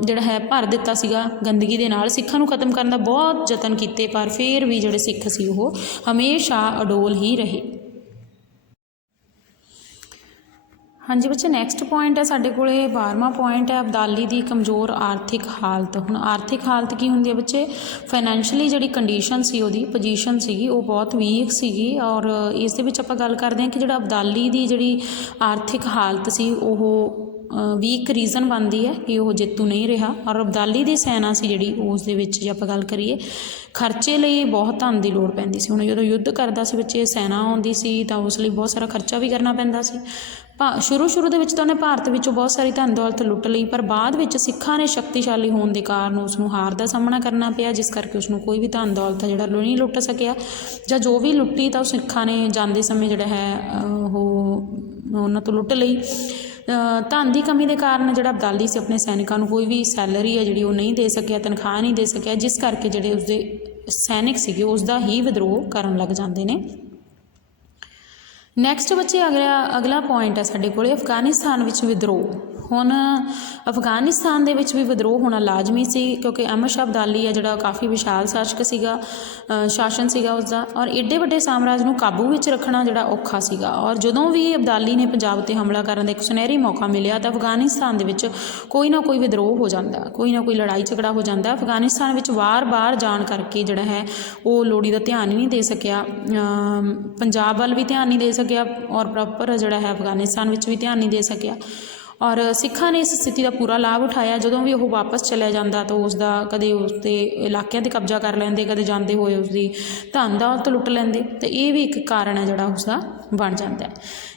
ਜਿਹੜਾ ਹੈ ਭਰ ਦਿੱਤਾ ਸੀਗਾ ਗੰਦਗੀ ਦੇ ਨਾਲ। ਸਿੱਖਾਂ ਨੂੰ ਖਤਮ ਕਰਨ ਦਾ ਬਹੁਤ ਯਤਨ ਕੀਤੇ, ਪਰ ਫਿਰ ਵੀ ਜਿਹੜੇ ਸਿੱਖ ਸੀ ਉਹ ਹਮੇਸ਼ਾ ਅਡੋਲ ਹੀ ਰਹੇ। ਹਾਂਜੀ ਬੱਚੇ, ਨੈਕਸਟ ਪੁਆਇੰਟ ਹੈ ਸਾਡੇ ਕੋਲ 12ਵਾਂ ਪੁਆਇੰਟ ਹੈ ਅਬਦਾਲੀ ਦੀ ਕਮਜ਼ੋਰ ਆਰਥਿਕ ਹਾਲਤ। ਹੁਣ ਆਰਥਿਕ ਹਾਲਤ ਕੀ ਹੁੰਦੀ ਹੈ ਬੱਚੇ? ਫਾਈਨੈਂਸ਼ੀਅਲੀ ਜਿਹੜੀ ਕੰਡੀਸ਼ਨ ਸੀ, ਉਹਦੀ ਪੋਜੀਸ਼ਨ ਸੀਗੀ ਉਹ ਬਹੁਤ ਵੀਕ ਸੀਗੀ। ਔਰ ਇਸ ਦੇ ਵਿੱਚ ਆਪਾਂ ਗੱਲ ਕਰਦੇ ਹਾਂ ਕਿ ਜਿਹੜਾ ਅਬਦਾਲੀ ਦੀ ਜਿਹੜੀ ਆਰਥਿਕ ਹਾਲਤ ਸੀ ਉਹ ਵੀਕ ਰੀਜ਼ਨ ਬਣਦੀ ਹੈ ਕਿ ਉਹ ਜੇਤੂ ਨਹੀਂ ਰਿਹਾ। ਔਰ ਅਬਦਾਲੀ ਦੀ ਸੈਨਾ ਸੀ ਜਿਹੜੀ, ਉਸ ਦੇ ਵਿੱਚ ਜੇ ਆਪਾਂ ਗੱਲ ਕਰੀਏ ਖਰਚੇ ਲਈ ਬਹੁਤ ਧਨ ਦੀ ਲੋੜ ਪੈਂਦੀ ਸੀ। ਹੁਣ ਜਦੋਂ ਯੁੱਧ ਕਰਦਾ ਸੀ ਬੱਚੇ, ਸੈਨਾ ਆਉਂਦੀ ਸੀ ਤਾਂ ਉਸ ਲਈ ਬਹੁਤ ਸਾਰਾ ਖਰਚਾ ਵੀ ਕਰਨਾ ਪੈਂਦਾ ਸੀ। ਸ਼ੁਰੂ ਦੇ ਵਿੱਚ ਤਾਂ ਉਹਨੇ ਭਾਰਤ ਵਿੱਚੋਂ ਬਹੁਤ ਸਾਰੀ ਧਨ ਦੌਲਤ ਲੁੱਟ ਲਈ, ਪਰ ਬਾਅਦ ਵਿੱਚ ਸਿੱਖਾਂ ਨੇ ਸ਼ਕਤੀਸ਼ਾਲੀ ਹੋਣ ਦੇ ਕਾਰਨ ਉਸ ਨੂੰ ਹਾਰ ਦਾ ਸਾਹਮਣਾ ਕਰਨਾ ਪਿਆ, ਜਿਸ ਕਰਕੇ ਉਸ ਨੂੰ ਕੋਈ ਵੀ ਧਨ ਦੌਲਤ ਜਿਹੜਾ ਨਹੀਂ ਲੁੱਟ ਸਕਿਆ, ਜਾਂ ਜੋ ਵੀ ਲੁੱਟੀ ਤਾਂ ਉਹ ਸਿੱਖਾਂ ਨੇ ਜਾਂਦੇ ਸਮੇਂ ਜਿਹੜਾ ਹੈ ਉਹ ਉਹਨਾਂ ਤੋਂ ਲੁੱਟ ਲਈ। ਧਨ ਦੀ ਕਮੀ ਦੇ ਕਾਰਨ ਜਿਹੜਾ ਅਬਦਾਲੀ ਸੀ ਆਪਣੇ ਸੈਨਿਕਾਂ ਨੂੰ ਕੋਈ ਵੀ ਸੈਲਰੀ ਹੈ ਜਿਹੜੀ ਉਹ ਨਹੀਂ ਦੇ ਸਕਿਆ, ਤਨਖਾਹ ਨਹੀਂ ਦੇ ਸਕਿਆ, ਜਿਸ ਕਰਕੇ ਜਿਹੜੇ ਉਸਦੇ ਸੈਨਿਕ ਸੀਗੇ ਉਸ ਦਾ ਹੀ ਵਿਦਰੋਹ ਕਰਨ ਲੱਗ ਜਾਂਦੇ ਨੇ। ਨੈਕਸਟ ਬੱਚੇ ਅਗਲਾ ਪੁਆਇੰਟ ਹੈ ਸਾਡੇ ਕੋਲ ਅਫਗਾਨਿਸਤਾਨ ਵਿੱਚ ਵਿਦਰੋਹ। ਹੁਣ ਅਫਗਾਨਿਸਤਾਨ ਦੇ ਵਿੱਚ ਵੀ ਵਿਦਰੋਹ ਹੋਣਾ ਲਾਜ਼ਮੀ ਸੀ, ਕਿਉਂਕਿ ਅਹਿਮਦ ਸ਼ਾਹ ਅਬਦਾਲੀ ਹੈ ਜਿਹੜਾ ਕਾਫੀ ਵਿਸ਼ਾਲ ਸ਼ਾਸਨ ਸੀਗਾ ਉਸਦਾ, ਔਰ ਏਡੇ ਵੱਡੇ ਸਾਮਰਾਜ ਨੂੰ ਕਾਬੂ ਵਿੱਚ ਰੱਖਣਾ ਜਿਹੜਾ ਔਖਾ ਸੀਗਾ। ਔਰ ਜਦੋਂ ਵੀ ਅਬਦਾਲੀ ਨੇ ਪੰਜਾਬ 'ਤੇ ਹਮਲਾ ਕਰਨ ਦਾ ਇੱਕ ਸੁਨਹਿਰੀ ਮੌਕਾ ਮਿਲਿਆ ਤਾਂ ਅਫਗਾਨਿਸਤਾਨ ਦੇ ਵਿੱਚ ਕੋਈ ਨਾ ਕੋਈ ਵਿਦਰੋਹ ਹੋ ਜਾਂਦਾ, ਕੋਈ ਨਾ ਕੋਈ ਲੜਾਈ ਝਗੜਾ ਹੋ ਜਾਂਦਾ। ਅਫਗਾਨਿਸਤਾਨ ਵਿੱਚ ਵਾਰ-ਵਾਰ ਜਾਣ ਕਰਕੇ ਜਿਹੜਾ ਹੈ ਉਹ ਲੋੜੀ ਦਾ ਧਿਆਨ ਹੀ ਨਹੀਂ ਦੇ ਸਕਿਆ, ਪੰਜਾਬ ਵੱਲ ਵੀ ਧਿਆਨ ਨਹੀਂ ਦੇ ਸਕਿਆ ਔਰ ਪ੍ਰੋਪਰ ਜਿਹੜਾ ਹੈ ਅਫਗਾਨਿਸਤਾਨ ਵਿੱਚ ਵੀ ਧਿਆਨ ਨਹੀਂ ਦੇ ਸਕਿਆ। ਔਰ ਸਿੱਖਾਂ ਨੇ ਇਸ ਸਥਿਤੀ ਦਾ ਪੂਰਾ ਲਾਭ ਉਠਾਇਆ। ਜਦੋਂ ਵੀ ਉਹ ਵਾਪਸ ਚਲਿਆ ਜਾਂਦਾ ਤਾਂ ਉਸ ਦਾ ਕਦੇ ਉਸ ਦੇ ਇਲਾਕਿਆਂ 'ਤੇ ਕਬਜ਼ਾ ਕਰ ਲੈਂਦੇ, ਕਦੇ ਜਾਂਦੇ ਹੋਏ ਉਸਦੀ ਧਨ ਦੌਲਤ ਲੁੱਟ ਲੈਂਦੇ, ਅਤੇ ਇਹ ਵੀ ਇੱਕ ਕਾਰਨ ਹੈ ਜਿਹੜਾ ਉਸਦਾ ਬਣ ਜਾਂਦਾ।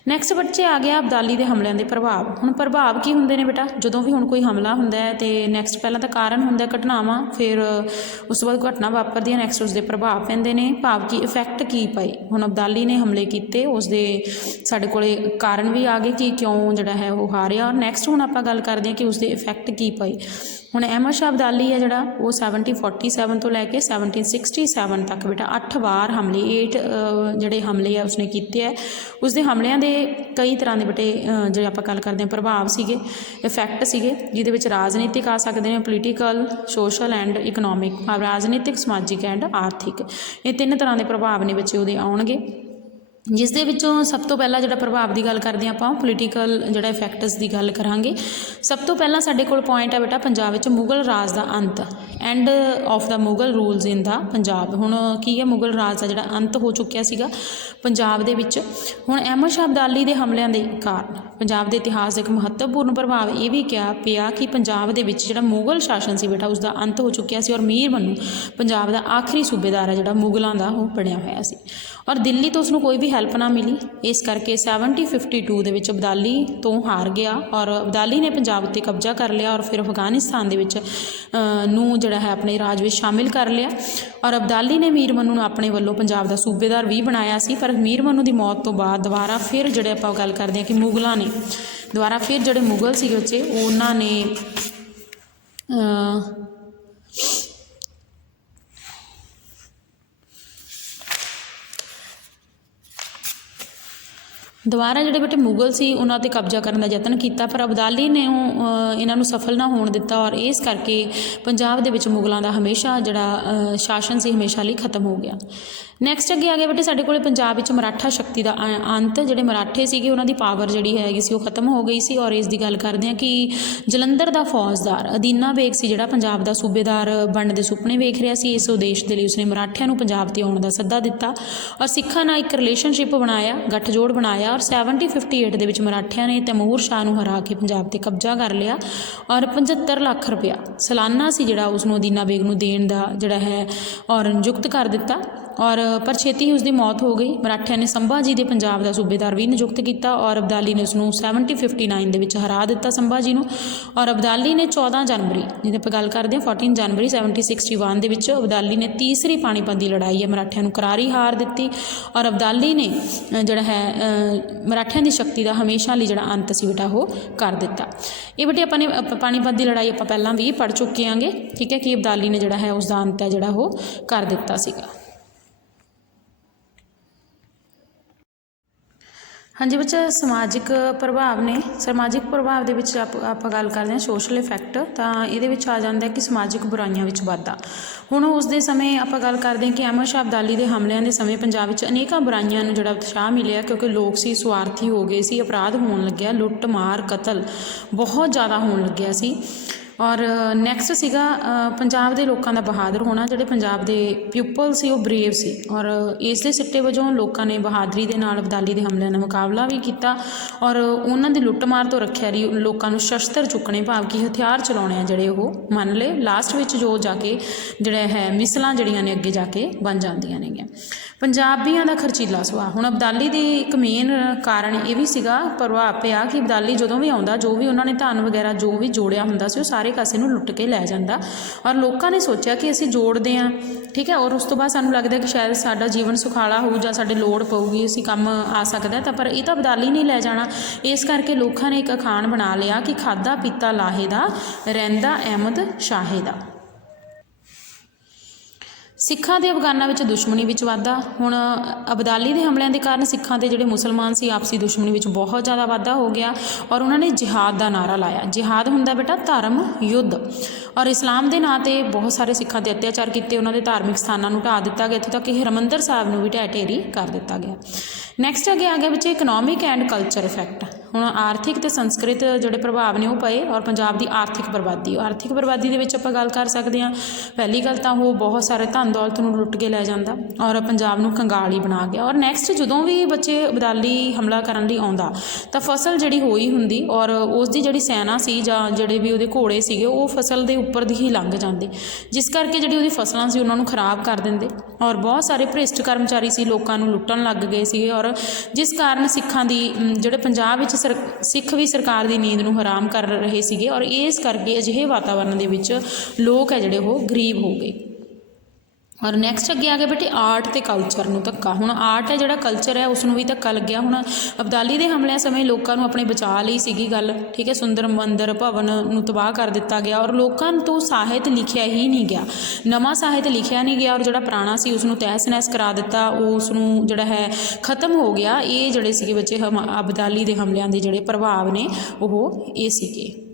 ਨੈਕਸਟ ਬੱਚੇ ਆ ਗਿਆ ਅਬਦਾਲੀ ਦੇ ਹਮਲਿਆਂ ਦੇ ਪ੍ਰਭਾਵ। ਹੁਣ ਪ੍ਰਭਾਵ ਕੀ ਹੁੰਦੇ ਨੇ ਬੇਟਾ? ਜਦੋਂ ਵੀ ਹੁਣ ਕੋਈ ਹਮਲਾ ਹੁੰਦਾ ਹੈ ਅਤੇ ਨੈਕਸਟ ਪਹਿਲਾਂ ਤਾਂ ਕਾਰਨ ਹੁੰਦਾ ਘਟਨਾਵਾਂ, ਫਿਰ ਉਸ ਤੋਂ ਬਾਅਦ ਘਟਨਾ ਵਾਪਰਦੀ ਹੈ, ਨੈਕਸਟ ਉਸਦੇ ਪ੍ਰਭਾਵ ਪੈਂਦੇ ਨੇ। ਭਾਵ ਕੀ ਇਫੈਕਟ ਕੀ ਪਏ? ਹੁਣ ਅਬਦਾਲੀ ਨੇ ਹਮਲੇ ਕੀਤੇ, ਉਸਦੇ ਸਾਡੇ ਕੋਲ ਕਾਰਨ ਵੀ ਆ ਗਏ ਕਿ ਕਿਉਂ ਜਿਹੜਾ ਹੈ ਉਹ ਹਾਰਿਆ। ਔਰ ਨੈਕਸਟ ਹੁਣ ਆਪਾਂ ਗੱਲ ਕਰਦੇ ਹਾਂ ਕਿ ਉਸਦੇ ਇਫੈਕਟ ਕੀ ਪਏ। ਹੁਣ ਅਹਿਮਦ ਸ਼ਾਹ ਅਬਦਾਲੀ ਹੈ ਜਿਹੜਾ ਉਹ 1747 ਤੋਂ ਲੈ ਕੇ 1767 ਤੱਕ ਬੇਟਾ 8 ਵਾਰ ਹਮਲੇ 8 ਜਿਹੜੇ ਹਮਲੇ ਆ ਉਸਨੇ ਕੀਤੇ ਹੈ। ਉਸਦੇ ਹਮਲਿਆਂ ਦੇ ਕਈ ਤਰ੍ਹਾਂ ਦੇ ਬੇਟੇ ਜਿਹੜੇ ਆਪਾਂ ਗੱਲ ਕਰਦੇ ਹਾਂ ਪ੍ਰਭਾਵ ਸੀਗੇ, ਇਫੈਕਟ ਸੀਗੇ, ਜਿਹਦੇ ਵਿੱਚ ਰਾਜਨੀਤਿਕ ਆ ਸਕਦੇ ਨੇ, ਪੋਲੀਟੀਕਲ, ਸੋਸ਼ਲ ਐਂਡ ਇਕਨੋਮਿਕ। ਰਾਜਨੀਤਿਕ, ਸਮਾਜਿਕ ਐਂਡ ਆਰਥਿਕ, ਇਹ 3 ਤਰ੍ਹਾਂ ਦੇ ਪ੍ਰਭਾਵ ਨੇ ਬੱਚੇ ਉਹਦੇ ਆਉਣਗੇ। ਜਿਸ ਦੇ ਵਿੱਚੋਂ ਸਭ ਤੋਂ ਪਹਿਲਾਂ ਜਿਹੜਾ ਪ੍ਰਭਾਵ ਦੀ ਗੱਲ ਕਰਦੇ ਹਾਂ ਆਪਾਂ ਪੋਲੀਟੀਕਲ ਜਿਹੜਾ ਇਫੈਕਟਸ ਦੀ ਗੱਲ ਕਰਾਂਗੇ। ਸਭ ਤੋਂ ਪਹਿਲਾਂ ਸਾਡੇ ਕੋਲ ਪੁਆਇੰਟ ਹੈ ਬੇਟਾ ਪੰਜਾਬ ਵਿੱਚ ਮੁਗਲ ਰਾਜ ਦਾ ਅੰਤ, end of the Mughal rules in the Punjab. ਹੁਣ ਕੀ ਹੈ? ਮੁਗਲ ਰਾਜ ਦਾ ਜਿਹੜਾ ਅੰਤ ਹੋ ਚੁੱਕਿਆ ਸੀਗਾ ਪੰਜਾਬ ਦੇ ਵਿੱਚ। ਹੁਣ ਅਹਿਮਦ ਸ਼ਾਹ ਅਬਦਾਲੀ ਦੇ ਹਮਲਿਆਂ ਦੇ ਕਾਰਨ ਪੰਜਾਬ ਦੇ ਇਤਿਹਾਸ ਦਾ ਇੱਕ ਮਹੱਤਵਪੂਰਨ ਪ੍ਰਭਾਵ ਇਹ ਵੀ ਪਿਆ ਕਿ ਪੰਜਾਬ ਦੇ ਵਿੱਚ ਜਿਹੜਾ ਮੁਗਲ ਸ਼ਾਸਨ ਸੀ ਬੇਟਾ ਉਸਦਾ ਅੰਤ ਹੋ ਚੁੱਕਿਆ ਸੀ, ਔਰ ਮੀਰ ਬੰਨੂ ਪੰਜਾਬ ਦਾ ਆਖਰੀ ਸੂਬੇਦਾਰ ਹੈ ਜਿਹੜਾ ਮੁਗਲਾਂ ਦਾ ਉਹ ਬਣਿਆ ਹੋਇਆ ਸੀ, ਔਰ ਦਿੱਲੀ ਤੋਂ ਉਸਨੂੰ ਕੋਈ ਵੀ ਹੈਲਪ ਨਾ ਮਿਲੀ। ਇਸ ਕਰਕੇ 1752 ਦੇ ਵਿੱਚ ਅਬਦਾਲੀ ਤੋਂ ਹਾਰ ਗਿਆ, ਔਰ ਅਬਦਾਲੀ ਨੇ ਪੰਜਾਬ ਉੱਤੇ ਕਬਜ਼ਾ ਕਰ ਲਿਆ, ਔਰ ਫਿਰ ਅਫਗਾਨਿਸਤਾਨ ਦੇ ਵਿੱਚ ਨੂੰ ਜਿਹੜਾ ਹੈ ਆਪਣੇ ਰਾਜ ਵਿੱਚ ਸ਼ਾਮਿਲ ਕਰ ਲਿਆ। ਔਰ ਅਬਦਾਲੀ ਨੇ ਮੀਰ ਮੰਨੂ ਨੂੰ ਆਪਣੇ ਵੱਲੋਂ ਪੰਜਾਬ ਦਾ ਸੂਬੇਦਾਰ ਵੀ ਬਣਾਇਆ ਸੀ, ਪਰ ਮੀਰ ਮੰਨੂ ਦੀ ਮੌਤ ਤੋਂ ਬਾਅਦ ਦੁਬਾਰਾ ਫਿਰ ਜਿਹੜੇ ਆਪਾਂ ਗੱਲ ਕਰਦੇ ਹਾਂ ਕਿ ਮੁਗਲਾਂ ਨੇ ਦੁਬਾਰਾ ਫਿਰ ਜਿਹੜੇ ਮੁਗਲ ਸੀਗੇ ਬੱਚੇ ਉਹਨਾਂ ਨੇ ਦੁਬਾਰਾ ਜਿਹੜੇ ਬੇਟੇ ਮੁਗਲ ਸੀ ਉਹਨਾਂ 'ਤੇ ਕਬਜ਼ਾ ਕਰਨ ਦਾ ਯਤਨ ਕੀਤਾ, ਪਰ ਅਬਦਾਲੀ ਨੇ ਇਹਨਾਂ ਨੂੰ ਸਫਲ ਨਾ ਹੋਣ ਦਿੱਤਾ, ਔਰ ਇਸ ਕਰਕੇ ਪੰਜਾਬ ਦੇ ਵਿੱਚ ਮੁਗਲਾਂ ਦਾ ਹਮੇਸ਼ਾ ਜਿਹੜਾ ਸ਼ਾਸਨ ਸੀ ਹਮੇਸ਼ਾ ਲਈ ਖਤਮ ਹੋ ਗਿਆ। ਨੈਕਸਟ ਅੱਗੇ ਆ ਗਿਆ ਬੇਟੇ ਸਾਡੇ ਕੋਲ ਪੰਜਾਬ ਵਿੱਚ ਮਰਾਠਾ ਸ਼ਕਤੀ ਦਾ ਅੰਤ। ਜਿਹੜੇ ਮਰਾਠੇ ਸੀਗੇ ਉਹਨਾਂ ਦੀ ਪਾਵਰ ਜਿਹੜੀ ਹੈਗੀ ਸੀ ਉਹ ਖਤਮ ਹੋ ਗਈ ਸੀ, ਔਰ ਇਸ ਦੀ ਗੱਲ ਕਰਦੇ ਹਾਂ ਕਿ ਜਲੰਧਰ ਦਾ ਫੌਜਦਾਰ ਅਦੀਨਾ ਬੇਗ ਸੀ ਜਿਹੜਾ ਪੰਜਾਬ ਦਾ ਸੂਬੇਦਾਰ ਬਣਨ ਦੇ ਸੁਪਨੇ ਵੇਖ ਰਿਹਾ ਸੀ। ਇਸ ਉਦੇਸ਼ ਦੇ ਲਈ ਉਸਨੇ ਮਰਾਠਿਆਂ ਨੂੰ ਪੰਜਾਬ 'ਤੇ ਆਉਣ ਦਾ ਸੱਦਾ ਦਿੱਤਾ, ਔਰ ਸਿੱਖਾਂ ਨਾਲ ਇੱਕ ਰਿਲੇਸ਼ਨਸ਼ਿਪ ਬਣਾਇਆ, ਗੱਠਜੋੜ ਬਣਾਇਆ, ਔਰ 1758 ਦੇ ਵਿੱਚ ਮਰਾਠਿਆਂ ਨੇ ਤੈਮੂਰ ਸ਼ਾਹ ਨੂੰ ਹਰਾ ਕੇ ਪੰਜਾਬ 'ਤੇ ਕਬਜ਼ਾ ਕਰ ਲਿਆ, ਔਰ 75 ਲੱਖ ਰੁਪਇਆ ਸਾਲਾਨਾ ਸੀ ਜਿਹੜਾ ਉਸਨੂੰ ਅਦੀਨਾ ਬੇਗ ਨੂੰ ਦੇਣ ਦਾ ਜਿਹੜਾ ਹੈ ਔਰ ਨਿਯੁਕਤ ਕਰ ਦਿੱਤਾ, ਔਰ ਪਰ ਛੇਤੀ ਹੀ ਉਸਦੀ ਮੌਤ ਹੋ ਗਈ। ਮਰਾਠਿਆਂ ਨੇ ਸੰਭਾ ਜੀ ਦੇ ਪੰਜਾਬ ਦਾ ਸੂਬੇਦਾਰ ਵੀ ਨਿਯੁਕਤ ਕੀਤਾ, ਔਰ ਅਬਦਾਲੀ ਨੇ ਉਸਨੂੰ 1759 ਦੇ ਵਿੱਚ ਹਰਾ ਦਿੱਤਾ ਸੰਭਾ ਜੀ ਨੂੰ। ਔਰ ਅਬਦਾਲੀ ਨੇ 14 ਜਨਵਰੀ ਜਿਹਦੇ ਆਪਾਂ ਗੱਲ ਕਰਦੇ ਹਾਂ 14 ਜਨਵਰੀ 1761 ਦੇ ਵਿੱਚ ਅਬਦਾਲੀ ਨੇ ਤੀਸਰੀ ਪਾਣੀਪਤ ਦੀ ਲੜਾਈ ਹੈ ਮਰਾਠਿਆਂ ਨੂੰ ਕਰਾਰੀ ਹਾਰ ਦਿੱਤੀ, ਔਰ ਅਬਦਾਲੀ ਨੇ ਜਿਹੜਾ ਹੈ ਮਰਾਠਿਆਂ ਦੀ ਸ਼ਕਤੀ ਦਾ ਹਮੇਸ਼ਾ ਲਈ ਜਿਹੜਾ ਅੰਤ ਸੀ ਬੇਟਾ ਉਹ ਕਰ ਦਿੱਤਾ। ਇਹ ਬੇਟੇ ਆਪਾਂ ਨੇ ਪਾਣੀਪਤ ਦੀ ਲੜਾਈ ਆਪਾਂ ਪਹਿਲਾਂ ਵੀ ਪੜ੍ਹ ਚੁੱਕੇ ਆਂਗੇ, ਠੀਕ ਹੈ, ਕਿ ਅਬਦਾਲੀ ਨੇ ਜਿਹੜਾ ਹੈ ਉਸ ਦਾ ਅੰਤ ਹੈ ਜਿਹੜਾ ਉਹ ਕਰ ਦਿੱਤਾ ਸੀਗਾ। ਹਾਂਜੀ ਬੱਚਾ, ਸਮਾਜਿਕ ਪ੍ਰਭਾਵ ਨੇ। ਸਮਾਜਿਕ ਪ੍ਰਭਾਵ ਦੇ ਵਿੱਚ ਆਪਾਂ ਗੱਲ ਕਰਦੇ ਹਾਂ ਸੋਸ਼ਲ ਇਫੈਕਟ, ਤਾਂ ਇਹਦੇ ਵਿੱਚ ਆ ਜਾਂਦਾ ਕਿ ਸਮਾਜਿਕ ਬੁਰਾਈਆਂ ਵਿੱਚ ਵਾਧਾ। ਹੁਣ ਉਸ ਦੇ ਸਮੇਂ ਆਪਾਂ ਗੱਲ ਕਰਦੇ ਹਾਂ ਕਿ ਅਹਿਮਦ ਸ਼ਾਹ ਅਬਦਾਲੀ ਦੇ ਹਮਲਿਆਂ ਦੇ ਸਮੇਂ ਪੰਜਾਬ ਵਿੱਚ ਅਨੇਕਾਂ ਬੁਰਾਈਆਂ ਨੂੰ ਜਿਹੜਾ ਉਤਸ਼ਾਹ ਮਿਲਿਆ, ਕਿਉਂਕਿ ਲੋਕ ਸੀ ਸਵਾਰਥੀ ਹੋ ਗਏ ਸੀ, ਅਪਰਾਧ ਹੋਣ ਲੱਗਿਆ, ਲੁੱਟ ਮਾਰ ਕਤਲ ਬਹੁਤ ਜ਼ਿਆਦਾ ਹੋਣ ਲੱਗਿਆ ਸੀ। ਔਰ ਨੈਕਸਟ ਸੀਗਾ ਪੰਜਾਬ ਦੇ ਲੋਕਾਂ ਦਾ ਬਹਾਦਰ ਹੋਣਾ। ਜਿਹੜੇ ਪੰਜਾਬ ਦੇ ਪਿਊਪਲ ਸੀ ਉਹ ਬਰੇਵ ਸੀ, ਔਰ ਇਸ ਦੇ ਸਿੱਟੇ ਵਜੋਂ ਲੋਕਾਂ ਨੇ ਬਹਾਦਰੀ ਦੇ ਨਾਲ ਅਬਦਾਲੀ ਦੇ ਹਮਲਿਆਂ ਦਾ ਮੁਕਾਬਲਾ ਵੀ ਕੀਤਾ, ਔਰ ਉਹਨਾਂ ਦੀ ਲੁੱਟਮਾਰ ਤੋਂ ਰੱਖਿਆ ਲਈ ਲੋਕਾਂ ਨੂੰ ਸ਼ਸਤਰ ਚੁੱਕਣੇ, ਭਾਵ ਕਿ ਹਥਿਆਰ ਚਲਾਉਣੇ ਆ ਜਿਹੜੇ ਉਹ ਮੰਨ ਲਏ। ਲਾਸਟ ਵਿੱਚ ਜੋ ਜਾ ਕੇ ਜਿਹੜਾ ਹੈ ਮਿਸਲਾਂ ਜਿਹੜੀਆਂ ਨੇ ਅੱਗੇ ਜਾ ਕੇ ਬਣ ਜਾਂਦੀਆਂ ਨੇਗੀਆਂ। ਪੰਜਾਬੀਆਂ ਦਾ ਖਰਚੀਲਾ ਸੁਭਾਅ। ਹੁਣ ਅਬਦਾਲੀ ਦੀ ਇੱਕ ਮੇਨ ਕਾਰਨ ਇਹ ਵੀ ਸੀਗਾ, ਪ੍ਰਭਾਵ ਪਿਆ ਕਿ ਅਬਦਾਲੀ ਜਦੋਂ ਵੀ ਆਉਂਦਾ, ਜੋ ਵੀ ਉਹਨਾਂ ਨੇ ਧਨ ਵਗੈਰਾ ਜੋ ਵੀ ਜੋੜਿਆ ਹੁੰਦਾ ਸੀ ਉਹ ਸਾਰੇ ਕਾਸੇ ਨੂੰ ਲੁੱਟ ਕੇ ਲੈ ਜਾਂਦਾ, ਔਰ ਲੋਕਾਂ ਨੇ ਸੋਚਿਆ ਕਿ ਅਸੀਂ ਜੋੜਦੇ ਹਾਂ, ਠੀਕ ਹੈ, ਔਰ ਉਸ ਤੋਂ ਬਾਅਦ ਸਾਨੂੰ ਲੱਗਦਾ ਕਿ ਸ਼ਾਇਦ ਸਾਡਾ ਜੀਵਨ ਸੁਖਾਲਾ ਹੋਊ ਜਾਂ ਸਾਡੇ ਲੋੜ ਪਊਗੀ, ਅਸੀਂ ਕੰਮ ਆ ਸਕਦਾ, ਤਾਂ ਪਰ ਇਹ ਤਾਂ ਅਬਦਾਲੀ ਨਹੀਂ ਲੈ ਜਾਣਾ। ਇਸ ਕਰਕੇ ਲੋਕਾਂ ਨੇ ਇੱਕ ਅਖਾਣ ਬਣਾ ਲਿਆ ਕਿ ਖਾਧਾ ਪੀਤਾ ਲਾਹੇ ਦਾ, ਰਹਿੰਦਾ ਅਹਿਮਦ ਸ਼ਾਹੇ ਦਾ। ਸਿੱਖਾਂ ਦੇ ਅਫਗਾਨਾਂ ਵਿੱਚ ਦੁਸ਼ਮਣੀ ਵਿੱਚ ਵਾਧਾ। ਹੁਣ ਅਬਦਾਲੀ ਦੇ ਹਮਲਿਆਂ ਦੇ ਕਾਰਨ ਸਿੱਖਾਂ ਦੇ ਜਿਹੜੇ ਮੁਸਲਮਾਨ ਸੀ ਆਪਸੀ ਦੁਸ਼ਮਣੀ ਵਿੱਚ ਬਹੁਤ ਜ਼ਿਆਦਾ ਵਾਧਾ ਹੋ ਗਿਆ, ਔਰ ਉਹਨਾਂ ਨੇ ਜਿਹਾਦ ਦਾ ਨਾਅਰਾ ਲਾਇਆ। ਜਿਹਾਦ ਹੁੰਦਾ ਬੇਟਾ ਧਰਮ ਯੁੱਧ, ਔਰ ਇਸਲਾਮ ਦੇ ਨਾਂ 'ਤੇ ਬਹੁਤ ਸਾਰੇ ਸਿੱਖਾਂ 'ਤੇ ਅਤਿਆਚਾਰ ਕੀਤੇ, ਉਹਨਾਂ ਦੇ ਧਾਰਮਿਕ ਸਥਾਨਾਂ ਨੂੰ ਢਾਹ ਦਿੱਤਾ ਗਿਆ, ਇੱਥੋਂ ਤੱਕ ਕਿ ਹਰਿਮੰਦਰ ਸਾਹਿਬ ਨੂੰ ਵੀ ਢਹਿ ਢੇਰੀ ਕਰ ਦਿੱਤਾ ਗਿਆ। ਨੈਕਸਟ ਅੱਗੇ ਆ ਗਿਆ ਵਿੱਚ ਇਕਨੋਮਿਕ ਐਂਡ ਕਲਚਰ ਇਫੈਕਟ। ਹੁਣ ਆਰਥਿਕ ਅਤੇ ਸੰਸਕ੍ਰਿਤ ਜਿਹੜੇ ਪ੍ਰਭਾਵ ਨੇ ਉਹ ਪਏ, ਔਰ ਪੰਜਾਬ ਦੀ ਆਰਥਿਕ ਬਰਬਾਦੀ। ਆਰਥਿਕ ਬਰਬਾਦੀ ਦੇ ਵਿੱਚ ਆਪਾਂ ਗੱਲ ਕਰ ਸਕਦੇ ਹਾਂ, ਪਹਿਲੀ ਗੱਲ ਤਾਂ ਉਹ ਬਹੁਤ ਸਾਰੇ ਧਨ ਦੌਲਤ ਨੂੰ ਲੁੱਟ ਕੇ ਲੈ ਜਾਂਦਾ, ਔਰ ਪੰਜਾਬ ਨੂੰ ਕੰਗਾਲ ਹੀ ਬਣਾ ਗਿਆ। ਔਰ ਨੈਕਸਟ ਜਦੋਂ ਵੀ ਬੱਚੇ ਅਬਦਾਲੀ ਹਮਲਾ ਕਰਨ ਲਈ ਆਉਂਦਾ ਤਾਂ ਫਸਲ ਜਿਹੜੀ ਹੋਈ ਹੁੰਦੀ, ਔਰ ਉਸ ਦੀ ਜਿਹੜੀ ਸੈਨਾ ਸੀ ਜਾਂ ਜਿਹੜੇ ਵੀ ਉਹਦੇ ਘੋੜੇ ਸੀਗੇ ਉਹ ਫਸਲ ਦੇ ਉੱਪਰ ਦੀ ਹੀ ਲੰਘ ਜਾਂਦੇ, ਜਿਸ ਕਰਕੇ ਜਿਹੜੀ ਉਹਦੀ ਫਸਲਾਂ ਸੀ ਉਹਨਾਂ ਨੂੰ ਖਰਾਬ ਕਰ ਦਿੰਦੇ, ਔਰ ਬਹੁਤ ਸਾਰੇ ਭ੍ਰਿਸ਼ਟ ਕਰਮਚਾਰੀ ਸੀ ਲੋਕਾਂ ਨੂੰ ਲੁੱਟਣ ਲੱਗ ਗਏ ਸੀਗੇ, ਔਰ ਜਿਸ ਕਾਰਨ ਸਿੱਖਾਂ ਦੀ ਜਿਹੜੇ ਪੰਜਾਬ ਵਿੱਚ ਸਿੱਖ ਵੀ ਸਰਕਾਰ ਦੀ ਨੀਂਦ ਨੂੰ ਹਰਾਮ ਕਰ ਰਹੇ ਸੀਗੇ, ਔਰ ਇਸ ਕਰਕੇ ਅਜਿਹੇ ਵਾਤਾਵਰਨ ਦੇ ਵਿੱਚ ਲੋਕ ਹੈ ਜਿਹੜੇ ਉਹ ਗਰੀਬ ਹੋ ਗਏ। ਔਰ ਨੈਕਸਟ ਅੱਗੇ ਆ ਗਿਆ ਬੇਟੇ ਆਰਟ ਅਤੇ ਕਲਚਰ ਨੂੰ ਧੱਕਾ। ਹੁਣ ਆਰਟ ਹੈ ਜਿਹੜਾ ਕਲਚਰ ਹੈ ਉਸ ਨੂੰ ਵੀ ਧੱਕਾ ਲੱਗਿਆ। ਹੁਣ ਅਬਦਾਲੀ ਦੇ ਹਮਲਿਆਂ ਸਮੇਂ ਲੋਕਾਂ ਨੂੰ ਆਪਣੇ ਬਚਾਅ ਲਈ ਸੀਗੀ ਗੱਲ, ਠੀਕ ਹੈ, ਸੁੰਦਰ ਮੰਦਰ ਭਵਨ ਨੂੰ ਤਬਾਹ ਕਰ ਦਿੱਤਾ ਗਿਆ, ਔਰ ਲੋਕਾਂ ਤੋਂ ਸਾਹਿਤ ਲਿਖਿਆ ਹੀ ਨਹੀਂ ਗਿਆ, ਨਵਾਂ ਸਾਹਿਤ ਲਿਖਿਆ ਨਹੀਂ ਗਿਆ, ਔਰ ਜਿਹੜਾ ਪੁਰਾਣਾ ਸੀ ਉਸ ਨੂੰ ਤਹਿਸ ਨਹਿਸ ਕਰਾ ਦਿੱਤਾ, ਉਸ ਨੂੰ ਜਿਹੜਾ ਹੈ ਖਤਮ ਹੋ ਗਿਆ। ਇਹ ਜਿਹੜੇ ਸੀਗੇ ਬੱਚੇ ਅਬਦਾਲੀ ਦੇ ਹਮਲਿਆਂ ਦੇ ਜਿਹੜੇ ਪ੍ਰਭਾਵ ਨੇ ਉਹ ਇਹ ਸੀਗੇ।